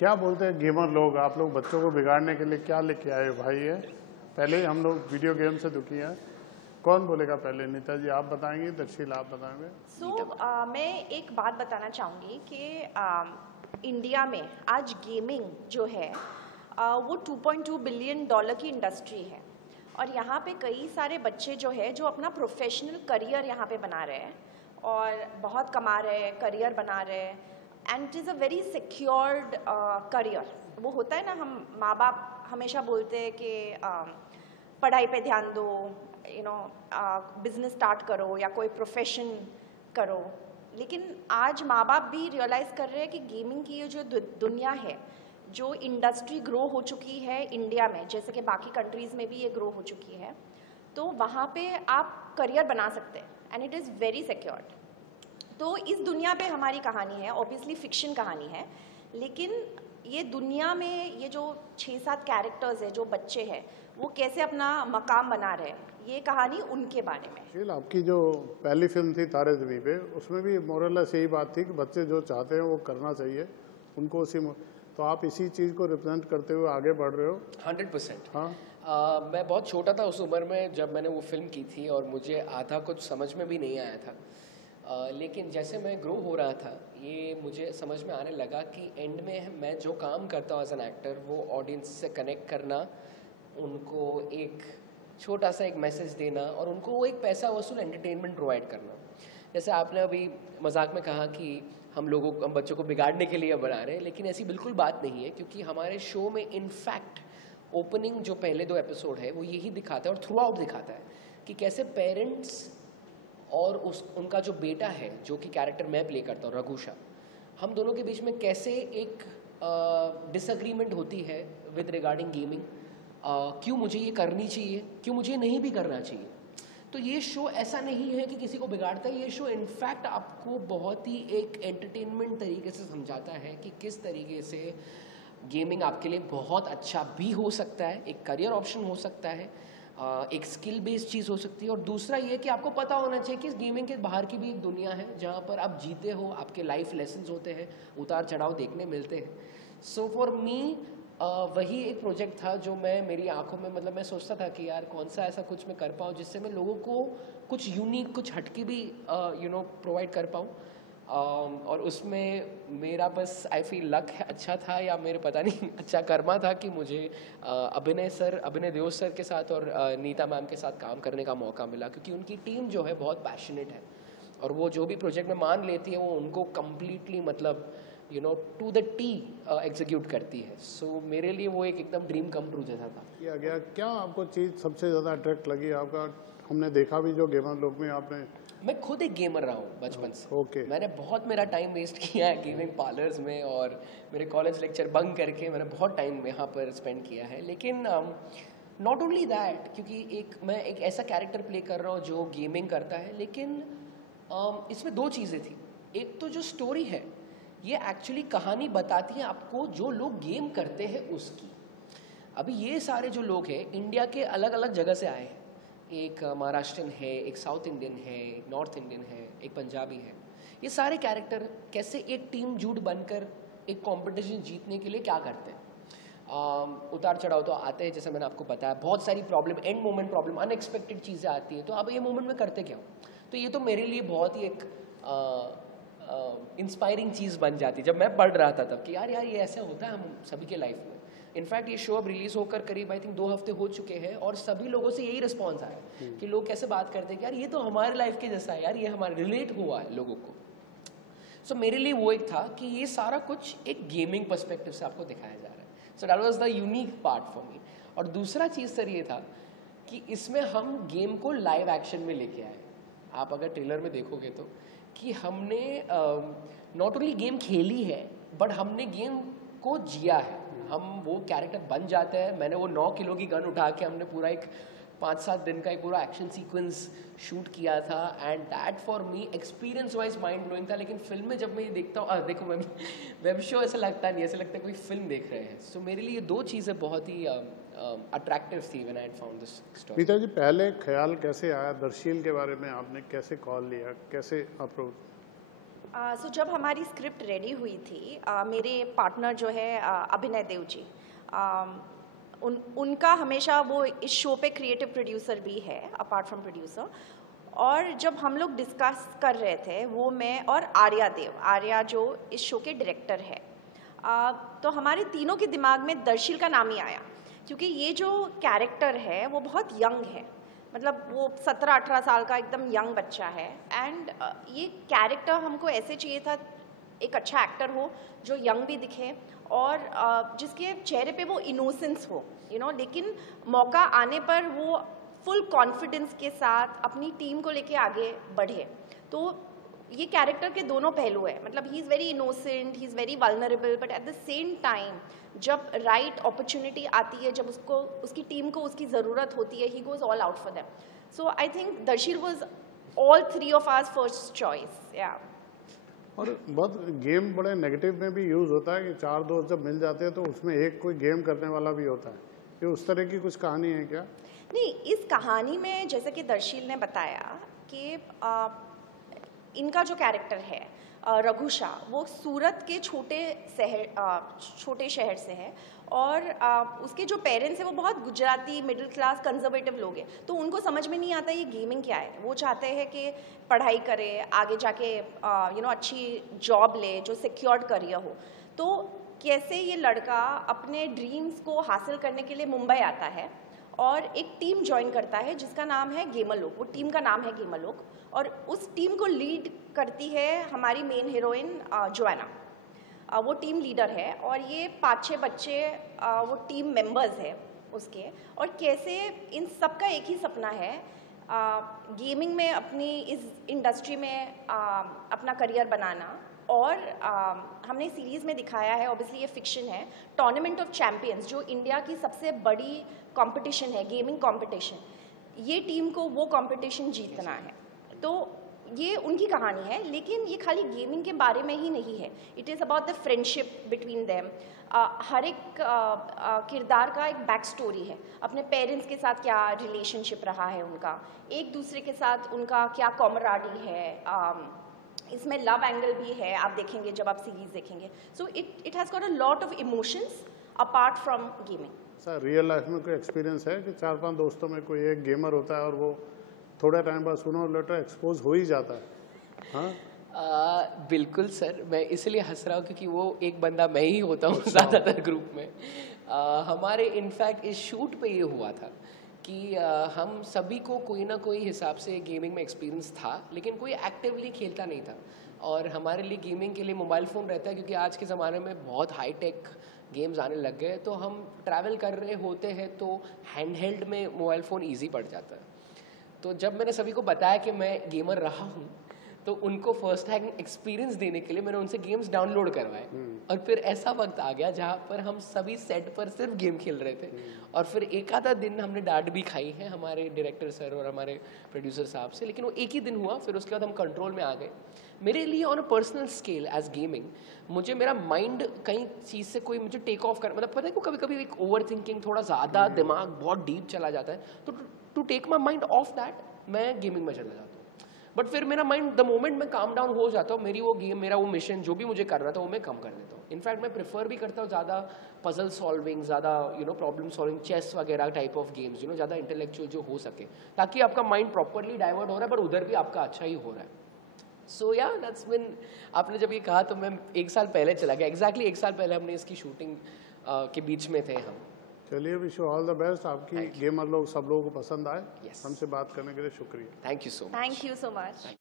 क्या बोलते हैं गेमर लोग, आप लोग बच्चों को बिगाड़ने के लिए क्या लेके आए भाई? है पहले ही हम लोग वीडियो गेम से दुखी हैं। कौन बोलेगा पहले? नीता जी आप बताएंगे, दर्शील आप बताएंगे? मैं एक बात बताना चाहूँगी कि इंडिया में आज गेमिंग जो है वो $2.2 बिलियन की इंडस्ट्री है और यहाँ पे कई सारे बच्चे जो है जो अपना प्रोफेशनल करियर यहाँ पे बना रहे हैं और बहुत कमा रहे हैं, करियर बना रहे हैं and it is a very secured career. वो होता है ना, हम माँ बाप हमेशा बोलते हैं कि पढ़ाई पे ध्यान दो, बिजनेस स्टार्ट करो या कोई प्रोफेशन करो, लेकिन आज माँ बाप भी रियलाइज़ कर रहे हैं कि गेमिंग की ये जो दुनिया है, जो इंडस्ट्री ग्रो हो चुकी है इंडिया में, जैसे कि बाकी कंट्रीज़ में भी ये ग्रो हो चुकी है, तो वहाँ पे आप करियर बना सकते हैं and it is very secured. तो इस दुनिया पे हमारी कहानी है, ऑब्वियसली फिक्शन कहानी है, लेकिन ये दुनिया में ये जो 6-7 कैरेक्टर्स है, जो बच्चे हैं, वो कैसे अपना मकाम बना रहे हैं, ये कहानी उनके बारे में। आपकी जो पहली फिल्म थी तारे ज़मीं पे, उसमें भी मोरलेस यही बात थी कि बच्चे जो चाहते हैं वो करना चाहिए उनको, उसी तो आप इसी चीज़ को रिप्रेजेंट करते हुए आगे बढ़ रहे हो। 100%। हाँ, मैं बहुत छोटा था उस उम्र में जब मैंने वो फिल्म की थी और मुझे आधा कुछ समझ में भी नहीं आया था, लेकिन जैसे मैं ग्रो हो रहा था ये मुझे समझ में आने लगा कि एंड में मैं जो काम करता हूँ एज एन एक्टर, वो ऑडियंस से कनेक्ट करना, उनको एक छोटा सा एक मैसेज देना और उनको वो एक पैसा वसूल एंटरटेनमेंट प्रोवाइड करना। जैसे आपने अभी मजाक में कहा कि हम बच्चों को बिगाड़ने के लिए बना रहे हैं, लेकिन ऐसी बिल्कुल बात नहीं है, क्योंकि हमारे शो में इनफैक्ट ओपनिंग जो पहले 2 एपिसोड है वो यही दिखाता है और थ्रू आउट दिखाता है कि कैसे पेरेंट्स और उनका जो बेटा है, जो कि कैरेक्टर मैं प्ले करता हूँ रघुशा, हम दोनों के बीच में कैसे एक डिसएग्रीमेंट होती है विद रिगार्डिंग गेमिंग। क्यों मुझे ये करनी चाहिए, क्यों मुझे नहीं भी करना चाहिए। तो ये शो ऐसा नहीं है कि किसी को बिगाड़ता है, ये शो इनफैक्ट आपको बहुत ही एक एंटरटेनमेंट तरीके से समझाता है कि किस तरीके से गेमिंग आपके लिए बहुत अच्छा भी हो सकता है, एक करियर ऑप्शन हो सकता है, एक स्किल बेस्ड चीज़ हो सकती है, और दूसरा ये कि आपको पता होना चाहिए कि इस गेमिंग के बाहर की भी एक दुनिया है जहाँ पर आप जीते हो, आपके लाइफ लेसन्स होते हैं, उतार चढ़ाव देखने मिलते हैं। सो फॉर मी वही एक प्रोजेक्ट था जो मेरी आंखों में, मतलब मैं सोचता था कि यार कौन सा ऐसा कुछ मैं कर पाऊँ जिससे मैं लोगों को कुछ यूनिक, कुछ हटके भी प्रोवाइड कर पाऊँ। और उसमें मेरा बस आई फील लक अच्छा था, या मेरे पता नहीं अच्छा कर्मा था कि मुझे अभिनय देओल सर के साथ और नीता मैम के साथ काम करने का मौका मिला, क्योंकि उनकी टीम जो है बहुत पैशनेट है और वो जो भी प्रोजेक्ट में मान लेती है वो उनको कम्प्लीटली मतलब टू द टी एग्जीक्यूट करती है। सो मेरे लिए वो एक एकदम ड्रीम कम ट्रू जैसा था। किया गया। क्या आपको चीज़ सबसे ज़्यादा अट्रैक्ट लगी आपका? हमने देखा भी जो गेमर लोग में आपने, मैं खुद एक गेमर रहा हूँ बचपन से। ओके। मैंने बहुत मेरा टाइम वेस्ट किया है गेमिंग पार्लर्स में, और मेरे कॉलेज लेक्चर बंक करके मैंने बहुत टाइम यहाँ पर स्पेंड किया है। लेकिन नॉट ओनली दैट, क्योंकि मैं एक ऐसा कैरेक्टर प्ले कर रहा हूँ जो गेमिंग करता है, लेकिन इसमें 2 चीज़ें थी। एक तो जो स्टोरी है ये एक्चुअली कहानी बताती है आपको जो लोग गेम करते हैं उसकी। अभी ये सारे जो लोग हैं इंडिया के अलग अलग जगह से आए हैं, एक महाराष्ट्रियन है, एक साउथ इंडियन है, एक नॉर्थ इंडियन है, एक पंजाबी है। ये सारे कैरेक्टर कैसे एक टीम जुट बनकर एक कंपटीशन जीतने के लिए क्या करते हैं। उतार चढ़ाव तो आते हैं, जैसे मैंने आपको बताया, बहुत सारी problem, end moment problem, unexpected चीज़ें आती हैं। तो अब ये मोमेंट में करते क्या हो। तो ये तो मेरे लिए बहुत ही एक इंस्पायरिंग चीज़ बन जाती जब मैं पढ़ रहा था तब कि यार ये ऐसा होता है हम सभी के लाइफ में। इनफैक्ट ये शो अब रिलीज होकर करीब आई थिंक 2 हफ्ते हो चुके हैं और सभी लोगों से यही रिस्पॉन्स आया कि लोग कैसे बात करते हैं कि यार ये तो हमारे लाइफ के जैसा है, यार ये हमारे रिलेट हुआ है लोगों को। सो मेरे लिए वो एक था कि ये सारा कुछ एक गेमिंग पर्सपेक्टिव से आपको दिखाया जा रहा है। So that was the unique part for me. और दूसरा चीज़ सर ये था कि इसमें हम गेम को लाइव एक्शन में लेके आए। आप अगर ट्रेलर में देखोगे तो कि हमने नॉट ओनली गेम खेली है बट हमने गेम को जिया है। हम वो कैरेक्टर बन जाते हैं। मैंने वो 9 किलो की गन उठा के हमने पूरा एक 5-7 दिन का एक पूरा एक्शन सीक्वेंस शूट किया था, and that for me experience wise mind blowing था। लेकिन फिल्म में जब मैं ये देखता हूँ, देखो मैं वेब शो ऐसा लगता नहीं, ऐसा लगता है कोई फिल्म देख रहे हैं। सो मेरे लिए 2 चीज़ें बहुत ही अट्रैक्टिव थी when I had found this story. पिताजी पहले ख्याल कैसे आया दर्शील के बारे में? आपने कैसे कॉल लिया, कैसे अप्रोच? सो जब हमारी स्क्रिप्ट रेडी हुई थी, मेरे पार्टनर जो है अभिनय देव जी, उनका हमेशा वो इस शो पे क्रिएटिव प्रोड्यूसर भी है अपार्ट फ्रॉम प्रोड्यूसर। और जब हम लोग डिस्कस कर रहे थे, वो मैं और आर्या जो इस शो के डायरेक्टर है, तो हमारे तीनों के दिमाग में दर्शील का नाम ही आया, क्योंकि ये जो कैरेक्टर है वो बहुत यंग है, मतलब वो 17-18 साल का एकदम यंग बच्चा है। एंड ये कैरेक्टर हमको ऐसे चाहिए था, एक अच्छा एक्टर हो जो यंग भी दिखे और जिसके चेहरे पे वो इनोसेंस हो, लेकिन मौका आने पर वो फुल कॉन्फिडेंस के साथ अपनी टीम को लेके आगे बढ़े। तो ये कैरेक्टर के दोनों पहलू है, मतलब he is very innocent, he is very vulnerable, but at the same time जब राइट अपॉर्चुनिटी आती है, जब उसकी टीम को उसकी ज़रूरत होती है, he goes all out for them. So I think Darsheel was all three of hours first choice. या और बहुत गेम बड़े नेगेटिव में भी यूज़ होता है कि 4 दोस्त जब मिल जाते हैं तो उसमें एक कोई गेम करने वाला भी होता है, ये उस तरह की कुछ कहानी है क्या? नहीं, इस कहानी में जैसे कि दर्शील ने बताया कि इनका जो कैरेक्टर है रघुशा, वो सूरत के छोटे शहर से है और उसके जो पेरेंट्स हैं वो बहुत गुजराती मिडिल क्लास कंजर्वेटिव लोग हैं, तो उनको समझ में नहीं आता ये गेमिंग क्या है। वो चाहते हैं कि पढ़ाई करे, आगे जाके अच्छी जॉब ले जो सिक्योर्ड करियर हो। तो कैसे ये लड़का अपने ड्रीम्स को हासिल करने के लिए मुंबई आता है और एक टीम ज्वाइन करता है जिसका नाम है गेमरलोक, वो टीम का नाम है गेमरलोक, और उस टीम को लीड करती है हमारी मेन हीरोइन जोआना, वो टीम लीडर है। और ये 5-6 बच्चे वो टीम मेंबर्स है उसके, और कैसे इन सबका एक ही सपना है गेमिंग में, अपनी इस इंडस्ट्री में अपना करियर बनाना। और हमने सीरीज़ में दिखाया है, ऑब्वियसली ये फिक्शन है, टूर्नामेंट ऑफ चैम्पियंस जो इंडिया की सबसे बड़ी कंपटीशन है, गेमिंग कंपटीशन, ये टीम को वो कंपटीशन जीतना है। तो ये उनकी कहानी है, लेकिन ये खाली गेमिंग के बारे में ही नहीं है, it is about the friendship between them. हर एक किरदार का एक बैक स्टोरी है, अपने पेरेंट्स के साथ क्या रिलेशनशिप रहा है उनका, एक दूसरे के साथ उनका क्या कॉमराडी है, इसमें लव एंगल भी है, आप देखेंगे जब आप सीरीज देखेंगे। So it has got a lot of emotions apart from gaming. Sir real life में कोई एक्सपीरियंस है कि 4-5 दोस्तों में कोई एक गेमर होता है और वो थोड़ा टाइम बाद सुनो लेटर एक्सपोज हो ही जाता है? हाँ बिल्कुल सर, मैं इसलिए हंस रहा हूँ क्योंकि वो एक बंदा मैं ही होता हूँ ज़्यादातर ग्रुप में। हमारे इनफैक्ट इस शूट पे ये हुआ था कि हम सभी को कोई ना कोई हिसाब से गेमिंग में एक्सपीरियंस था, लेकिन कोई एक्टिवली खेलता नहीं था। और हमारे लिए गेमिंग के लिए मोबाइल फ़ोन रहता है, क्योंकि आज के ज़माने में बहुत हाई टेक गेम्स आने लग गए, तो हम ट्रैवल कर रहे होते हैं तो हैंडहेल्ड में मोबाइल फ़ोन ईजी पड़ जाता है। तो जब मैंने सभी को बताया कि मैं गेमर रहा हूँ, तो उनको फर्स्ट हैंड एक्सपीरियंस देने के लिए मैंने उनसे गेम्स डाउनलोड करवाए। और फिर ऐसा वक्त आ गया जहाँ पर हम सभी सेट पर सिर्फ गेम खेल रहे थे, और फिर एक आधा दिन हमने डांट भी खाई है हमारे डायरेक्टर सर और हमारे प्रोड्यूसर साहब से, लेकिन वो एक ही दिन हुआ, फिर उसके बाद हम कंट्रोल में आ गए। मेरे लिए on a personal scale as gaming, मुझे मेरा माइंड कहीं चीज़ से कोई मुझे टेक ऑफ कर, मतलब पता है को कभी कभी एक ओवर थिंकिंग, थोड़ा ज़्यादा दिमाग बहुत डीप चला जाता है, तो to take my mind off that मैं गेमिंग में चला जाता हूँ। बट फिर मेरा माइंड द मोमेंट मैं काम डाउन हो जाता हूँ, मेरी वो गेम, मेरा वो मिशन जो भी मुझे करना था वो मैं कम कर देता हूँ। इनफैक्ट मैं प्रेफर भी करता हूँ ज़्यादा पजल सॉल्विंग, ज़्यादा प्रॉब्लम सॉल्विंग, चेस वगैरह टाइप ऑफ गेम्स ज़्यादा इंटेलेक्चुअल जो हो सके, ताकि आपका माइंड प्रॉपरली डाइवर्ट हो रहा है पर उधर भी आपका अच्छा ही हो रहा है। सो या दैट्स व्हेन आपने जब ये कहा तो मैं 1 साल पहले चला गया, एग्जैक्टली 1 साल पहले हमने इसकी शूटिंग के बीच में थे हम। चलिए, wish you all the best, आपकी गेमर लोग सब लोगों को पसंद आए। हमसे बात करने के लिए शुक्रिया। Thank you so much. Thank you so much.